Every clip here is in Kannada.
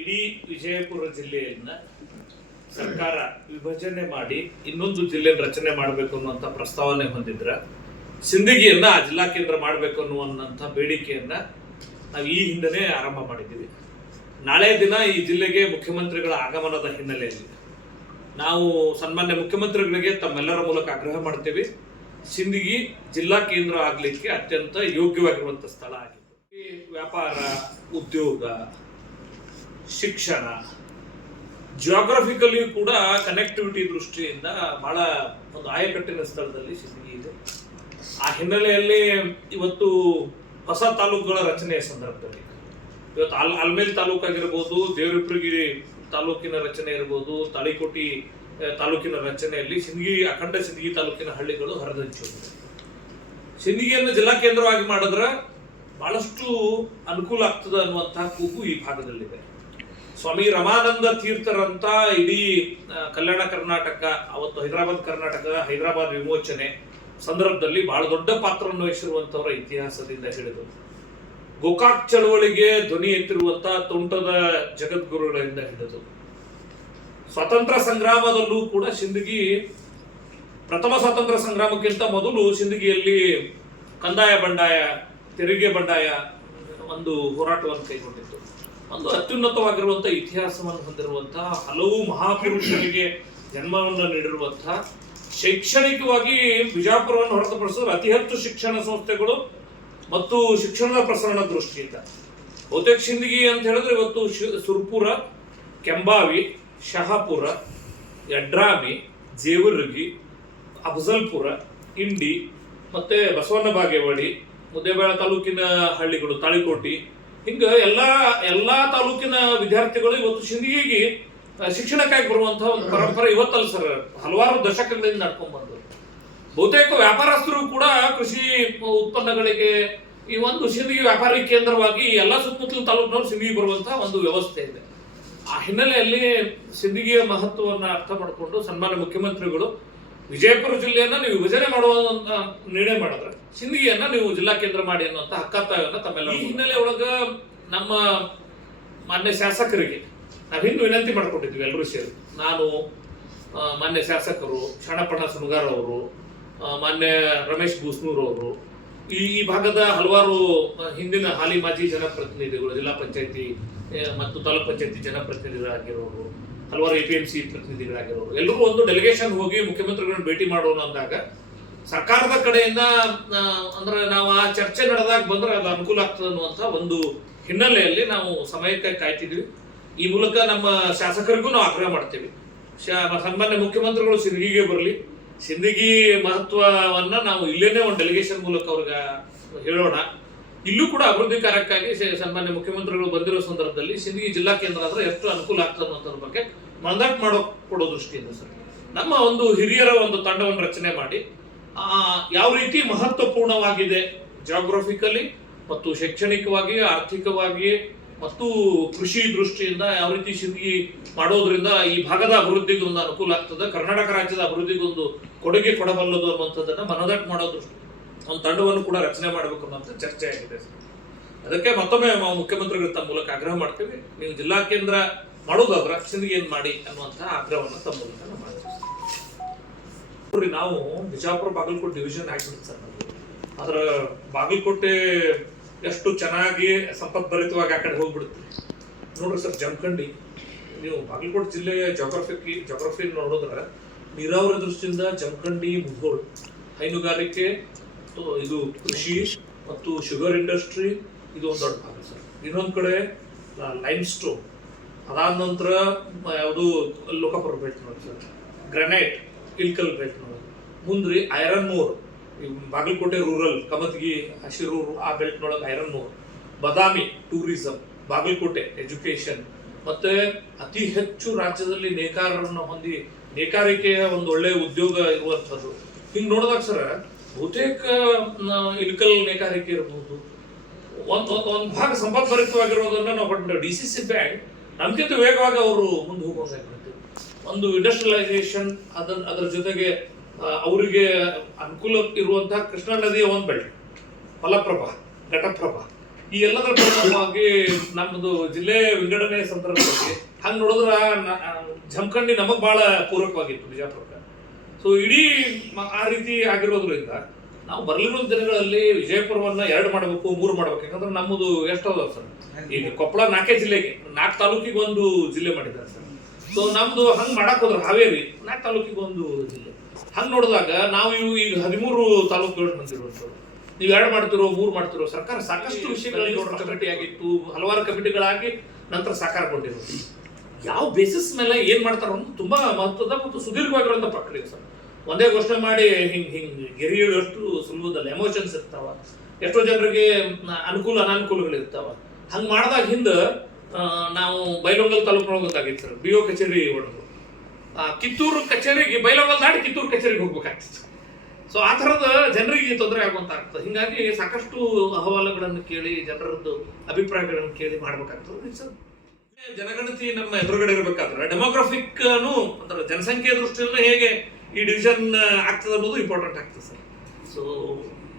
ಇಡೀ ವಿಜಯಪುರ ಜಿಲ್ಲೆಯನ್ನ ಸರ್ಕಾರ ವಿಭಜನೆ ಮಾಡಿ ಇನ್ನೊಂದು ಜಿಲ್ಲೆ ರಚನೆ ಮಾಡಬೇಕು ಅನ್ನುವಂಥ ಪ್ರಸ್ತಾವನೆ ಹೊಂದಿದ್ರ, ಸಿಂದಗಿಯನ್ನ ಜಿಲ್ಲಾ ಕೇಂದ್ರ ಮಾಡಬೇಕು ಅನ್ನುವಂಥ ಬೇಡಿಕೆಯನ್ನ ನಾವು ಈ ಹಿಂದೆ ಆರಂಭ ಮಾಡಿದ್ದೀವಿ. ನಾಳೆ ದಿನ ಈ ಜಿಲ್ಲೆಗೆ ಮುಖ್ಯಮಂತ್ರಿಗಳ ಆಗಮನದ ಹಿನ್ನೆಲೆಯಲ್ಲಿ ನಾವು ಸನ್ಮಾನ್ಯ ಮುಖ್ಯಮಂತ್ರಿಗಳಿಗೆ ತಮ್ಮೆಲ್ಲರ ಮೂಲಕ ಆಗ್ರಹ ಮಾಡ್ತೀವಿ. ಸಿಂದಗಿ ಜಿಲ್ಲಾ ಕೇಂದ್ರ ಆಗಲಿಕ್ಕೆ ಅತ್ಯಂತ ಯೋಗ್ಯವಾಗಿರುವಂಥ ಸ್ಥಳ ಆಗಿದೆ ಈ ವ್ಯಾಪಾರ, ಉದ್ಯೋಗ ಶಿಕ್ಷಣ. ಜಿಯೋಗ್ರಫಿಕಲಿ ಕೂಡ ಕನೆಕ್ಟಿವಿಟಿ ದೃಷ್ಟಿಯಿಂದ ಬಹಳ ಒಂದು ಆಯಕಟ್ಟಿನ ಸ್ಥಳದಲ್ಲಿ ಸಿದ್ಧಿ ಇದೆ. ಆ ಹಿನ್ನೆಲೆಯಲ್ಲಿ ಇವತ್ತು ಹೊಸ ತಾಲೂಕುಗಳ ರಚನೆಯ ಸಂದರ್ಭದಲ್ಲಿ. ಇವತ್ತು ಅಲ್, ಅಲ್ಮೇಲ್ ತಾಲೂಕಾಗಿರ್ಬೋದು ದೇವರಿಪ್ರಗಿರಿ ತಾಲೂಕಿನ ರಚನೆ ಇರ್ಬೋದು, ತಾಳಿಕೋಟಿ ತಾಲೂಕಿನ ರಚನೆಯಲ್ಲಿ ಸಿಂದಗಿ, ಅಖಂಡ ಸಿಂದಗಿ ತಾಲೂಕಿನ ಹಳ್ಳಿಗಳು ಹರಿದಂಚು. ಸಿಂದಗಿಯನ್ನು ಜಿಲ್ಲಾ ಕೇಂದ್ರವಾಗಿ ಮಾಡಿದ್ರೆ ಬಹಳಷ್ಟು ಅನುಕೂಲ ಆಗ್ತದೆ ಅನ್ನುವಂತಹ ಕೂಗು ಈ ಭಾಗದಲ್ಲಿದೆ. ಸ್ವಾಮಿ ರಮಾನಂದ ತೀರ್ಥರಂತ ಇಡೀ ಕಲ್ಯಾಣ ಕರ್ನಾಟಕ, ಅವತ್ತು ಹೈದರಾಬಾದ್ ಕರ್ನಾಟಕ ಹೈದರಾಬಾದ್ ವಿಮೋಚನೆ ಸಂದರ್ಭದಲ್ಲಿ ಬಹಳ ದೊಡ್ಡ ಪಾತ್ರವನ್ನು ವಹಿಸಿರುವಂತವರ ಇತಿಹಾಸದಿಂದ ಹಿಡಿದು. ಗೋಕಾಕ್ ಚಳವಳಿಗೆ ಧ್ವನಿ ಎತ್ತಿರುವಂತಹ ತುಂಟದ ಜಗದ್ಗುರುಗಳಿಂದ ಹಿಡಿದು. ಸ್ವಾತಂತ್ರ್ಯ ಸಂಗ್ರಾಮದಲ್ಲೂ ಕೂಡ ಸಿಂದಗಿ, ಪ್ರಥಮ ಸ್ವಾತಂತ್ರ್ಯ ಸಂಗ್ರಾಮಕ್ಕಿಂತ ಮೊದಲು ಸಿಂದಗಿಯಲ್ಲಿ ಕಂದಾಯ ಬಂಡಾಯ, ತೆರಿಗೆ ಬಂಡಾಯ ಒಂದು ಹೋರಾಟವನ್ನು ಕೈಗೊಂಡಿತ್ತು. ಒಂದು ಅತ್ಯುನ್ನತವಾಗಿರುವಂಥ ಇತಿಹಾಸವನ್ನು ಹೊಂದಿರುವಂತಹ ಹಲವು ಮಹಾಪುರುಷರಿಗೆ ಜನ್ಮವನ್ನು ನೀಡಿರುವಂತಹ ಶೈಕ್ಷಣಿಕವಾಗಿ ಬಿಜಾಪುರವನ್ನು ಹೊರತುಪಡಿಸಿದ್ರೆ ಅತಿ ಹೆಚ್ಚು ಶಿಕ್ಷಣ ಸಂಸ್ಥೆಗಳು ಮತ್ತು ಶಿಕ್ಷಣದ ಪ್ರಸರಣ ದೃಷ್ಟಿಯಿಂದ ಬಹುತೇಕ ಸಿಂದಗಿ ಅಂತ ಹೇಳಿದ್ರೆ ಇವತ್ತು ಸುರ್ಪುರ, ಕೆಂಬಾವಿ, ಶಹಾಪುರ, ಯಡ್ರಾಮಿ, ಜೇವರ್ಗಿ, ಅಫಜಲ್ಪುರ, ಇಂಡಿ ಮತ್ತು ಬಸವಣ್ಣ ಬಾಗೇವಾಡಿ ಮುದ್ದೇಬೇಳ ತಾಲೂಕಿನ ಹಳ್ಳಿಗಳು, ತಾಳಿಕೋಟಿ ಹಿಂಗ ಎಲ್ಲಾ ಎಲ್ಲಾ ತಾಲೂಕಿನ ವಿದ್ಯಾರ್ಥಿಗಳು ಇವತ್ತು ಸಿಂದಗಿಗೆ ಶಿಕ್ಷಣಕ್ಕಾಗಿ ಬರುವಂತಹ ಒಂದು ಪರಂಪರೆ ಇವತ್ತಲ್ಲ ಸರ್. ಹಲವಾರು ದಶಕಗಳಿಂದ ನಡ್ಕೊಂಡ್ ಬಂದ್ರು ಬಹುತೇಕ ವ್ಯಾಪಾರಸ್ಥರು ಕೂಡ ಕೃಷಿ ಉತ್ಪನ್ನಗಳಿಗೆ ಈ ಒಂದು ಸಿಂದಗಿ ವ್ಯಾಪಾರಿ ಕೇಂದ್ರವಾಗಿ ಎಲ್ಲ ಸುತ್ತಮುತ್ತಲ ತಾಲೂಕಿನವರು ಸಿಂಧಿಗೆ ಬರುವಂತಹ ಒಂದು ವ್ಯವಸ್ಥೆ ಇದೆ. ಆ ಹಿನ್ನೆಲೆಯಲ್ಲಿ ಸಿಂಧಿಗೆಯ ಮಹತ್ವವನ್ನು ಅರ್ಥ ಮಾಡಿಕೊಂಡು ಸನ್ಮಾನ್ಯ ಮುಖ್ಯಮಂತ್ರಿಗಳು ವಿಜಯಪುರ ಜಿಲ್ಲೆಯನ್ನ ನೀವು ವಿಭಜನೆ ಮಾಡುವಂತ ನಿರ್ಣಯ ಮಾಡಿದ್ರೆ ಸಿಂದಗಿಯನ್ನ ನೀವು ಜಿಲ್ಲಾ ಕೇಂದ್ರ ಮಾಡಿ ಅನ್ನುವಂತ ಹಕ್ಕಾತಾಯವನ್ನ ತಮ್ಮೆಲ್ಲ ಈ ಹಿನ್ನೆಲೆ ಒಳಗ ನಮ್ಮ ಮಾನ್ಯ ಶಾಸಕರಿಗೆ ನಾವು ಹಿಂದೆ ವಿನಂತಿ ಮಾಡ್ಕೊಟ್ಟಿದ್ವಿ ಎಲ್ಲರೂ ಸೇರಿ. ನಾನು ಮಾನ್ಯ ಶಾಸಕರು ಶರಣಪ್ಪಣ್ಣ ಸುಣಗಾರ್ ಅವರು ಮಾನ್ಯ ರಮೇಶ್ ಬೂಸ್ನೂರ್ ಅವರು ಈ ಈ ಭಾಗದ ಹಲವಾರು ಹಿಂದಿನ ಹಾಲಿ ಮಾಜಿ ಜನಪ್ರತಿನಿಧಿಗಳು ಜಿಲ್ಲಾ ಪಂಚಾಯತಿ ಮತ್ತು ತಾಲೂಕ್ ಪಂಚಾಯತಿ ಜನಪ್ರತಿನಿಧಿಗಳಾಗಿರೋರು ಹಲವಾರು ಎ ಪಿ ಎಂ ಸಿ ಪ್ರತಿನಿಧಿಗಳಾಗಿರೋರು ಎಲ್ಲರೂ ಒಂದು ಡೆಲಿಗೇಷನ್ ಹೋಗಿ ಮುಖ್ಯಮಂತ್ರಿಗಳನ್ನ ಭೇಟಿ ಮಾಡೋಣ ಅಂದಾಗ ಸರ್ಕಾರದ ಕಡೆಯಿಂದ ಅಂದ್ರೆ ನಾವು ಆ ಚರ್ಚೆ ನಡೆದಾಗ ಬಂದ್ರೆ ಅದು ಅನುಕೂಲ ಆಗ್ತದೆ ಅನ್ನುವಂಥ ಒಂದು ಹಿನ್ನೆಲೆಯಲ್ಲಿ ನಾವು ಸಮಯಕ್ಕೆ ಕಾಯ್ತಿದ್ವಿ ಈ ಮೂಲಕ ನಮ್ಮ ಶಾಸಕರಿಗೂ ನಾವು ಆಗ್ರಹ ಮಾಡ್ತೀವಿ. ಸನ್ಮಾನ್ಯ ಮುಖ್ಯಮಂತ್ರಿಗಳು ಸಿಂದಗಿಗೆ ಬರಲಿ. ಸಿಂದಗಿ ಮಹತ್ವವನ್ನ ನಾವು ಇಲ್ಲೇನೆ ಒಂದು ಡೆಲಿಗೇಷನ್ ಮೂಲಕ ಅವ್ರಿಗೆ ಹೇಳೋಣ. ಇಲ್ಲೂ ಕೂಡ ಅಭಿವೃದ್ಧಿ ಕಾರ್ಯಕ್ಕಾಗಿ ಸನ್ಮಾನ್ಯ ಮುಖ್ಯಮಂತ್ರಿಗಳು ಬಂದಿರೋ ಸಂದರ್ಭದಲ್ಲಿ ಸಿಂದಗಿ ಜಿಲ್ಲಾ ಕೇಂದ್ರ ಆದ್ರೆ ಎಷ್ಟು ಅನುಕೂಲ ಆಗ್ತದೆ ಅನ್ನೋದ್ರ ಬಗ್ಗೆ ಮನದಟ್ಟು ಮಾಡೋ, ಕೊಡೋ ದೃಷ್ಟಿಯಿಂದ ಸರ್. ನಮ್ಮ ಒಂದು ಹಿರಿಯರ ಒಂದು ತಂಡವನ್ನು ರಚನೆ ಮಾಡಿ ಯಾವ ರೀತಿ ಮಹತ್ವಪೂರ್ಣವಾಗಿದೆ ಜಾಗ್ರಫಿಕಲಿ ಮತ್ತು ಶೈಕ್ಷಣಿಕವಾಗಿ ಆರ್ಥಿಕವಾಗಿ ಮತ್ತು ಕೃಷಿ ದೃಷ್ಟಿಯಿಂದ ಯಾವ ರೀತಿ ಸಿಂದಗಿ ಮಾಡೋದ್ರಿಂದ ಈ ಭಾಗದ ಅಭಿವೃದ್ಧಿಗೆ ಒಂದು ಅನುಕೂಲ ಆಗ್ತದೆ, ಕರ್ನಾಟಕ ರಾಜ್ಯದ ಅಭಿವೃದ್ಧಿಗೆ ಒಂದು ಕೊಡುಗೆ ಕೊಡಬಲ್ಲದು ಅನ್ನುವಂಥದ್ದನ್ನ ಮನದಟ್ಟು ಮಾಡೋ ದೃಷ್ಟಿ. ಒಂದು ತಂಡವನ್ನು ಕೂಡ ರಚನೆ ಮಾಡಬೇಕು ಅನ್ನೋಂಥ ಚರ್ಚೆ ಆಗಿದೆ. ಅದಕ್ಕೆ ಮತ್ತೊಮ್ಮೆ ನಾವು ಮುಖ್ಯಮಂತ್ರಿಗಳ ಮೂಲಕ ಆಗ್ರಹ ಮಾಡ್ತೀವಿ. ನೀವು ಜಿಲ್ಲಾ ಕೇಂದ್ರ ಮಾಡೋದಾದ್ರೆ ಸಿಂದಗಿ ಏನ್ ಮಾಡಿ ಅನ್ನುವಂತಹ ಆಗ್ರಹವನ್ನು ತಮ್ಮ ಮೂಲಕ ಮಾಡ್ತೀವಿ. ನಾವು ಬಿಜಾಪುರ ಬಾಗಲಕೋಟೆ ಡಿವಿಷನ್ ಆಗ್ಬಿಡುತ್ತೆ ಸರ್ ನಮ್ದು ಆದ್ರೆ ಬಾಗಲಕೋಟೆ ಎಷ್ಟು ಚೆನ್ನಾಗಿ ಸಂಪದ್ಭರಿತವಾಗಿ ಆ ಕಡೆ ಹೋಗ್ಬಿಡುತ್ತೆ. ನೋಡ್ರಿ ಸರ್, ಜಮಖಂಡಿ, ನೀವು ಬಾಗಲಕೋಟೆ ಜಿಲ್ಲೆಯ ಜೋಗ್ರಫಿ ಜೋಗ್ರಫಿ ನೋಡಿದ್ರೆ ನೀರಾವರಿ ದೃಷ್ಟಿಯಿಂದ ಜಮಖಂಡಿ, ಮುಧೋಳ್ ಹೈನುಗಾರಿಕೆ ಇದು ಕೃಷಿ ಮತ್ತು ಶುಗರ್ ಇಂಡಸ್ಟ್ರಿ ಇದು ಒಂದು ದೊಡ್ಡ ಭಾಗ ಸರ್. ಇನ್ನೊಂದು ಕಡೆ ಲೈಮ್ ಸ್ಟೋನ್ ಅದಾದ ನಂತರ ಯಾವುದು Lokapur belt sir. Granite Ilkal belt ನೋಡಿ. ಮುಂದ್ರಿ ಐರನ್ ಮೂರ್. ಬಾಗಲಕೋಟೆ ರೂರಲ್, ಕಮತ್ಗಿ ಹಸಿರೂರು ಆ ಬೆಲ್ಟ್ನೊಳಗೆ ಐರನ್ ಮೂರ್. ಬದಾಮಿ, ಟೂರಿಸಂ, ಬಾಗಲಕೋಟೆ ಎಜುಕೇಶನ್ ಮತ್ತೆ ಅತಿ ಹೆಚ್ಚು ರಾಜ್ಯದಲ್ಲಿ ನೇಕಾರರನ್ನು ಹೊಂದಿ ನೇಕಾರಿಕೆಯ ಒಂದು ಒಳ್ಳೆ ಉದ್ಯೋಗ ಇರುವಂಥದ್ದು. ಹಿಂಗೆ ನೋಡಿದಾಗ ಸರ್, ಬಹುತೇಕ ಇಲ್ಕಲ್ ನೇಕಾರಿಕೆ ಇರಬಹುದು ಒಂದು ಒಂದು ಭಾಗ ಸಂಪದ್ಭರಿತವಾಗಿರೋದನ್ನ ನಾವು ಡಿ ಸಿ ಸಿ ಬ್ಯಾಂಕ್ ನಮ್ಗಿಂತ ವೇಗವಾಗಿ ಅವರು ಮುಂದೆ ಹೋಗೋದಾಗ್ಬಿಡ್ತು ಒಂದು ಇಂಡಸ್ಟ್ರಿಯಲೈಸೇಷನ್ ಅದರ ಅದರ ಜೊತೆಗೆ ಅವರಿಗೆ ಅನುಕೂಲ ಇರುವಂತಹ ಕೃಷ್ಣಾ ನದಿಯ ಒಂದು ಬೆಳೆ, ಫಲಪ್ರಭಾ, ಘಟಪ್ರಭಾ. ಈ ಎಲ್ಲದರ ಪರಿಣಾಮವಾಗಿ ನಮ್ಮದು ಜಿಲ್ಲೆ ವಿಂಗಡಣೆ ಸಂದರ್ಭದಲ್ಲಿ ಹಂಗೆ ನೋಡಿದ್ರೆ ಜಮಖಂಡಿ ನಮಗ್ ಬಹಳ ಪೂರಕವಾಗಿತ್ತು ಬಿಜಾಪುರಕ್ಕೆ. ಸೊ ಇಡೀ ಆ ರೀತಿ ಆಗಿರೋದ್ರಿಂದ ನಾವು ಬರ್ಲಿರೋ ದಿನಗಳಲ್ಲಿ ವಿಜಯಪುರವನ್ನ ಎರಡು ಮಾಡಬೇಕು, ಮೂರು ಮಾಡಬೇಕು. ಯಾಕಂದ್ರೆ ನಮ್ಮದು ಎಷ್ಟು ಸರ್. ಈಗ ಕೊಪ್ಪಳ ನಾಲ್ಕೇ ಜಿಲ್ಲೆಗೆ, ನಾಲ್ಕು ತಾಲೂಕಿಗೆ ಒಂದು ಜಿಲ್ಲೆ ಮಾಡಿದ್ದಾರೆ ಸರ್. ಸೊ ನಮ್ದು ಹಂಗ್ ಮಾಡಕ್ ಹೋದ್ರೆ ಹಾವೇರಿ, ನಾಲ್ಕು ತಾಲೂಕಿಗೆ ಒಂದು ಜಿಲ್ಲೆ. ಹಂಗ್ ನೋಡಿದಾಗ ನಾವು ಇವು ಈಗ ಹದಿಮೂರು ತಾಲೂಕುಗಳು ಬಂದಿರುವಂಥದ್ದು ನೀವು ಎರಡು ಮಾಡ್ತಿರೋ, ಮೂರು ಮಾಡ್ತಿರೋ, ಸರ್ಕಾರ ಸಾಕಷ್ಟು ವಿಷಯಗಳಲ್ಲಿ ಕಮಿಟಿ ಆಗಿತ್ತು, ಹಲವಾರು ಕಮಿಟಿಗಳಾಗಿ ನಂತರ ಸಾಕಾರಗೊಂಡಿರೋದು ಯಾವ ಬೇಸಿಸ್ ಮೇಲೆ ಏನ್ ಮಾಡ್ತಾರೋ ತುಂಬಾ ಮಹತ್ವದ ಮತ್ತು ಸುದೀರ್ಘವಾಗಿರುವಂತ ಪ್ರಕ್ರಿಯೆ ಸರ್. ಒಂದೇ ಘೋಷಣೆ ಮಾಡಿ ಹಿಂಗೆ ಹಿಂಗ್ ಗೆರೆಯುವಷ್ಟು ಸುಲಭದಲ್ಲ ಎಮೋಷನ್ಸ್ ಇರ್ತಾವ. ಎಷ್ಟೋ ಜನರಿಗೆ ಅನುಕೂಲ ಅನಾನುಕೂಲಗಳು ಇರ್ತಾವ ಹಂಗ್ ಮಾಡಿದಾಗ ಹಿಂದ ನಾವು ಬೈಲೊಂಗಲ್ ತಾಲೂಕು ಗೊತ್ತಾಗಿತ್ತು ಸರ್, ಬಿ ಒ ಕಚೇರಿ ಹೊಡೆದು ಕಿತ್ತೂರು ಕಚೇರಿಗೆ, ಬೈಲೊಂಗಲ್ ದಾಟಿ ಕಿತ್ತೂರು ಕಚೇರಿಗೆ ಹೋಗ್ಬೇಕಾಗ್ತಿತ್ತು ಸೊ ಆ ಥರದ ಜನರಿಗೆ ತೊಂದರೆ ಆಗುವಂತ ಆಗ್ತದೆ. ಹಿಂಗಾಗಿ ಸಾಕಷ್ಟು ಅಹವಾಲುಗಳನ್ನು ಕೇಳಿ, ಜನರದ್ದು ಅಭಿಪ್ರಾಯಗಳನ್ನು ಕೇಳಿ ಮಾಡ್ಬೇಕಾಗ್ತದೆ. ಸರ್ ಜನಗಣತಿ ನಮ್ಮ ಎದುರುಗಡೆ ಇರಬೇಕಾದ್ರೆ ಡೆಮೋಗ್ರಫಿಕ್ ಅಂದ್ರೆ ಜನಸಂಖ್ಯೆ ದೃಷ್ಟಿಯಿಂದ ಹೇಗೆ ಈ ಡಿವಿಷನ್ ಆಗ್ತದೆ ಅನ್ನೋದು ಇಂಪಾರ್ಟೆಂಟ್ ಆಗ್ತದೆ ಸರ್. ಸೊ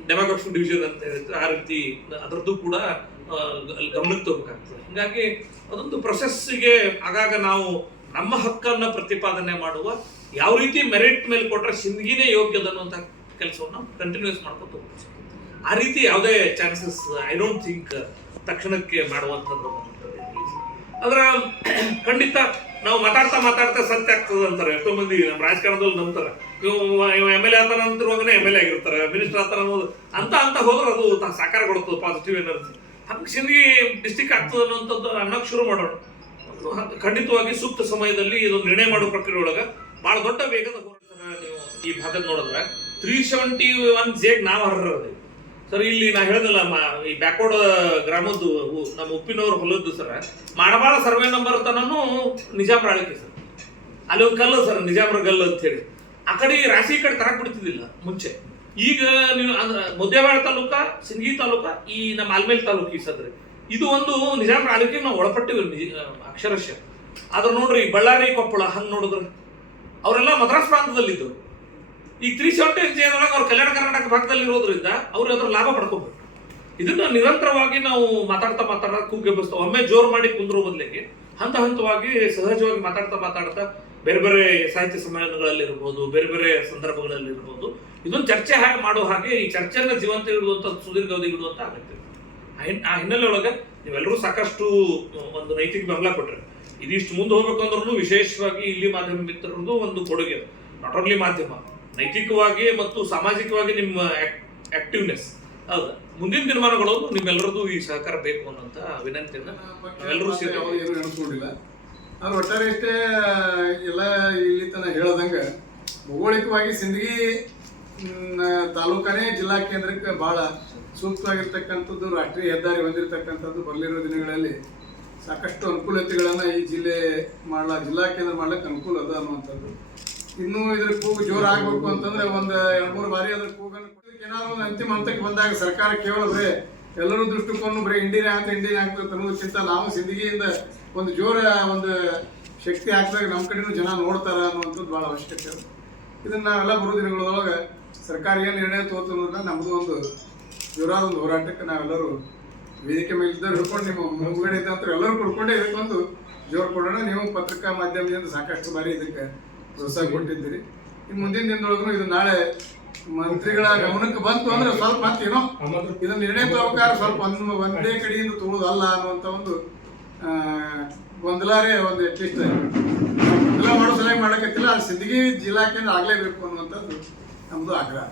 ಡೆಮೋಗ್ರಫಿಕ್ ಡಿವಿಷನ್ ಅಂತ ಹೇಳಿದ್ರೆ ಆ ರೀತಿ ಅದರದ್ದು ಕೂಡ ಗಮನಕ್ಕೆ ತಗೋಬೇಕಾಗ್ತದೆ ಹಿಂಗಾಗಿ ಅದೊಂದು ಪ್ರೊಸೆಸ್ಸಿಗೆ ಆಗಾಗ ನಾವು ನಮ್ಮ ಹಕ್ಕನ್ನು ಪ್ರತಿಪಾದನೆ ಮಾಡುವ, ಯಾವ ರೀತಿ ಮೆರಿಟ್ ಮೇಲೆ ಕೊಟ್ಟರೆ ಸಿಂದಗಿನೇ ಯೋಗ್ಯದ ಅನ್ನುವಂಥ ಕೆಲಸವನ್ನು ಕಂಟಿನ್ಯೂಸ್ ಮಾಡ್ಕೊಂಡು ಹೋಗ್ತೀವಿ ಆ ರೀತಿ ಯಾವುದೇ ಚಾನ್ಸಸ್ ಐ ಡೋಂಟ್ ಥಿಂಕ್ ತಕ್ಷಣಕ್ಕೆ ಮಾಡುವಂಥದ್ದು. ಅದ್ರ ಖಂಡಿತ ನಾವು ಮಾತಾಡ್ತಾ ಮಾತಾಡ್ತಾ ಸತ್ಯ ಆಗ್ತದೆ ಅಂತಾರೆ. ಎಷ್ಟೋ ಮಂದಿ ನಮ್ಮ ರಾಜಕಾರಣದಲ್ಲಿ ನಂಬ್ತಾರೆ. ಇವ್ ಎಂ ಎಲ್ ಎ ಆತನ ಎಂ ಎಲ್ ಎ ಆಗಿರ್ತಾರೆ ಮಿನಿಸ್ಟರ್ ಆತರ ಅನ್ನೋದು ಅಂತ ಅಂತ ಹೋದ್ರೆ ಅದು ಸಾಕಾರ ಸಾಕಾರಗೊಳ್ತದೆ ಪಾಸಿಟಿವ್ ಎನರ್ಜಿ ಹಂಗೆ ಸಿಂಧಿ ಡಿಸ್ಟಿಕ್ ಆಗ್ತದೆ ಅನ್ನೋಂಥದ್ದು ಅನ್ನೋಕೆ ಶುರು ಮಾಡೋಣ. ಖಂಡಿತವಾಗಿ ಸೂಕ್ತ ಸಮಯದಲ್ಲಿ ಇದೊಂದು ನಿರ್ಣಯ ಮಾಡೋ ಪ್ರಕ್ರಿಯೆ ಒಳಗೆ ಬಹಳ ದೊಡ್ಡ ವೇಗದ ಹೋರಾಟ ನೀವು ಈ ಭಾಗದ ನೋಡಿದ್ರೆ. ತ್ರೀ ಸೆವೆಂಟಿ ಒನ್ ಜೇಗ್ ನಾವು ಹರ್ರದೆ ಸರ್ ಇಲ್ಲಿ ನಾ ಹೇಳ್ದಲ್ಲ ಈ ಬ್ಯಾಕ್ವರ್ಡ್ ಗ್ರಾಮದ್ದು ನಮ್ಮ ಉಪ್ಪಿನವ್ರ ಹೊಲದ್ದು ಸರ್ ಮಾಡಬಾಳ ಸರ್ವೆ ನಂಬರ್ ತನೂ ನಿಜಾಮರ ಆಳಿಕೆ ಸರ್ ಅಲ್ಲಿ ಒಂದು ಕಲ್ಲು ಸರ್ ನಿಜಾಮರ ಗಲ್ಲು ಅಂತ ಹೇಳಿ. ಆ ಕಡೆ ರಾಶಿ ಕಡೆ ತರಕ್ ಬಿಡ್ತಿದ್ದಿಲ್ಲ ಮುಂಚೆ. ಈಗ ನೀವು ಅಂದ್ರೆ ಮುದ್ದೇವಾಡ ತಾಲೂಕ ಸಿಂಗಿ ತಾಲೂಕ, ಈ ನಮ್ಮ ಆಲ್ಮೇಲ್ ತಾಲೂಕು ಈ ಸದ್ರಿ. ಇದು ಒಂದು ನಿಜಾಮರ ಆಳಿಕೆ ನಾವು ಒಳಪಟ್ಟಿವಿ ಅಕ್ಷರಶಃ. ಆದ್ರೆ ನೋಡ್ರಿ, ಬಳ್ಳಾರಿ ಕೊಪ್ಪಳ ಹಂಗೆ ನೋಡಿದ್ರೆ. ಅವರೆಲ್ಲ ಮದ್ರಾಸ್ ಪ್ರಾಂತದಲ್ಲಿದ್ದು ಈ ತ್ರೀ ಸೆವೆಂಟಿ ಒಳಗೆ ಅವ್ರು ಕಲ್ಯಾಣ ಕರ್ನಾಟಕ ಭಾಗದಲ್ಲಿ ಇರೋದ್ರಿಂದ ಅವ್ರು ಅದ್ರ ಲಾಭ ಪಡ್ಕೋಬೇಕು ಇದನ್ನ ನಿರಂತರವಾಗಿ ನಾವು ಮಾತಾಡ್ತಾ ಮಾತಾಡ್ತಾ ಬಸ್ತಾ ಒಮ್ಮೆ ಜೋರು ಮಾಡಿ ಕುಂದ್ರೋ ಬದಲಿಗೆ ಹಂತ ಹಂತವಾಗಿ ಸಹಜವಾಗಿ ಮಾತಾಡ್ತಾ ಮಾತಾಡ್ತಾ ಬೇರೆ ಬೇರೆ ಸಾಹಿತ್ಯ ಸಮ್ಮೇಳನಗಳಲ್ಲಿ ಇರ್ಬೋದು, ಬೇರೆ ಬೇರೆ ಸಂದರ್ಭಗಳಲ್ಲಿ ಇರ್ಬೋದು. ಇದೊಂದು ಚರ್ಚೆ ಹಾಗೆ ಮಾಡೋ ಹಾಗೆ ಈ ಚರ್ಚೆಯನ್ನ ಜೀವಂತ ಇಡುವಂತ ಸುದೀರ್ಘ ಅವಧಿ ಇಡುವಂತ ಆಗುತ್ತೆ ಆ ಹಿನ್- ಆ ಹಿನ್ನೆಲೆ ಒಳಗೆ ನೀವೆಲ್ಲರೂ ಸಾಕಷ್ಟು ಒಂದು ನೈತಿಕ ಬೆಂಬಲ ಕೊಟ್ರೆ. ಇದಿಷ್ಟು ಮುಂದೆ ಹೋಗ್ಬೇಕು ಅಂದ್ರೂ ವಿಶೇಷವಾಗಿ ಇಲ್ಲಿ ಮಾಧ್ಯಮ ಮಿತ್ರರದ್ದು ಒಂದು ಕೊಡುಗೆ. ನಾಟ್ ಓನ್ಲಿ ಮಾಧ್ಯಮ. ನೈತಿಕವಾಗಿ ಮತ್ತು ಸಾಮಾಜಿಕವಾಗಿ ನಿಮ್ಮ ಆಕ್ಟಿವ್ನೆಸ್ ಹೌದಾ? ಮುಂದಿನ ದಿನಮಾನಗಳು ನಿಮ್ಮೆಲ್ಲರದ್ದು ಈ ಸಹಕಾರ ಬೇಕು ಅನ್ನೋಂತ ವಿನಂತಿಯನ್ನ ಎಲ್ಲರೂ ಏನು ಎಣಿಸ್ಕೊಂಡಿಲ್ಲ ಆದ್ರೆ ಒಟ್ಟಾರೆ ಇಷ್ಟೇ ಎಲ್ಲ ಇಲ್ಲಿ ತನ ಹೇಳದಂಗ ಭೌಗೋಳಿಕವಾಗಿ ಸಿಂದಗಿ ತಾಲೂಕನೇ ಜಿಲ್ಲಾ ಕೇಂದ್ರಕ್ಕೆ ಬಹಳ ಸೂಕ್ತವಾಗಿರ್ತಕ್ಕಂಥದ್ದು ರಾಷ್ಟ್ರೀಯ ಹೆದ್ದಾರಿ ಹೊಂದಿರತಕ್ಕಂಥದ್ದು ಬರಲಿರೋ ದಿನಗಳಲ್ಲಿ ಸಾಕಷ್ಟು ಅನುಕೂಲತೆಗಳನ್ನು ಈ ಜಿಲ್ಲೆ ಮಾಡ್ಲಾ ಜಿಲ್ಲಾ ಕೇಂದ್ರ ಮಾಡ್ಲಿಕ್ಕೆ ಅನುಕೂಲ ಅದ ಅನ್ನುವಂಥದ್ದು ಇನ್ನೂ ಇದ್ರ ಕೂಗು ಜೋರು ಆಗ್ಬೇಕು ಅಂತಂದ್ರೆ ಒಂದು ಎರಡು ಮೂರು ಬಾರಿ ಅದ್ರ ಕೂಗನ್ನು ಏನಾದ್ರು ಒಂದು ಅಂತಿಮ ಹಂತಕ್ಕೆ ಬಂದಾಗ ಸರ್ಕಾರ ಕೇವಲ ಬರೇ ಎಲ್ಲರೂ ದೃಷ್ಟಿಕೋನ ಬರೀ ಇಂಡಿಯನ್ ಆಗ್ತದೆ ಇಂಡಿಯನ್ ಆಗ್ತದೆ ಅನ್ನೋದಕ್ಕಿಂತ ನಾವು ಸಿಂದಗಿಯಿಂದ ಒಂದು ಜೋರ ಒಂದು ಶಕ್ತಿ ಹಾಕಿದಾಗ ನಮ್ಮ ಕಡೆನೂ ಜನ ನೋಡ್ತಾರ ಅನ್ನುವಂಥದ್ದು ಭಾಳ ಅವಶ್ಯಕತೆ. ಇದೆ ಇದನ್ನ ನಾವೆಲ್ಲ ಬರೋ ದಿನಗಳೊಳಗೆ ಸರ್ಕಾರ ಏನು ನಿರ್ಣಯ ತೋತು ಅನ್ನೋದನ್ನ ನಮ್ಮದು ಒಂದು ಜೋರಾದ ಒಂದು ಹೋರಾಟಕ್ಕೆ ನಾವೆಲ್ಲರೂ ವೇದಿಕೆ ಮೇಲೆ ಇದ್ದವ್ರು ಹಿಡ್ಕೊಂಡು ನಿಮ್ಮ ಮುಂಗಡೆ ಇದ್ದಂತ ಎಲ್ಲರೂ ಕುಡ್ಕೊಂಡೇ ಇದಕ್ಕೊಂದು ಜೋರು ಕೊಡೋಣ. ನೀವು ಪತ್ರಿಕಾ ಮಾಧ್ಯಮದಿಂದ ಸಾಕಷ್ಟು ಬಾರಿ ಇದಕ್ಕೆ ಪ್ರೋತ್ಸಾಹ ಕೊಟ್ಟಿದ್ದೀರಿ. ಇನ್ನು ಮುಂದಿನ ದಿನದೊಳಗೂ ಇದು ನಾಳೆ ಮಂತ್ರಿಗಳ ಗಮನಕ್ಕೆ ಬಂತು ಅಂದ್ರೆ ಸ್ವಲ್ಪ ಮತ್ತೇನೋ ಇದನ್ನ ನಿರ್ಣಯ ತಗೋಕಾರ ಸ್ವಲ್ಪ ಒಂದು ಕಡೆಯಿಂದ ತೊಗೊಳೋದಲ್ಲ ಅನ್ನುವಂಥ ಒಂದು ಗೊಂದಲಾರೆ ಒಂದು ಅಟ್ಲೀಸ್ಟ್ ಗೊಂದಲ ಮಾಡೋ ಸಲಹೆ ಮಾಡಕತ್ತಿಲ್ಲ ಸಿದ್ಧಗಿ ಜಿಲ್ಲಾ ಕೇಂದ್ರ ಆಗಲೇಬೇಕು ಅನ್ನುವಂಥದ್ದು ನಮ್ಮದು ಆಗ್ರಹ.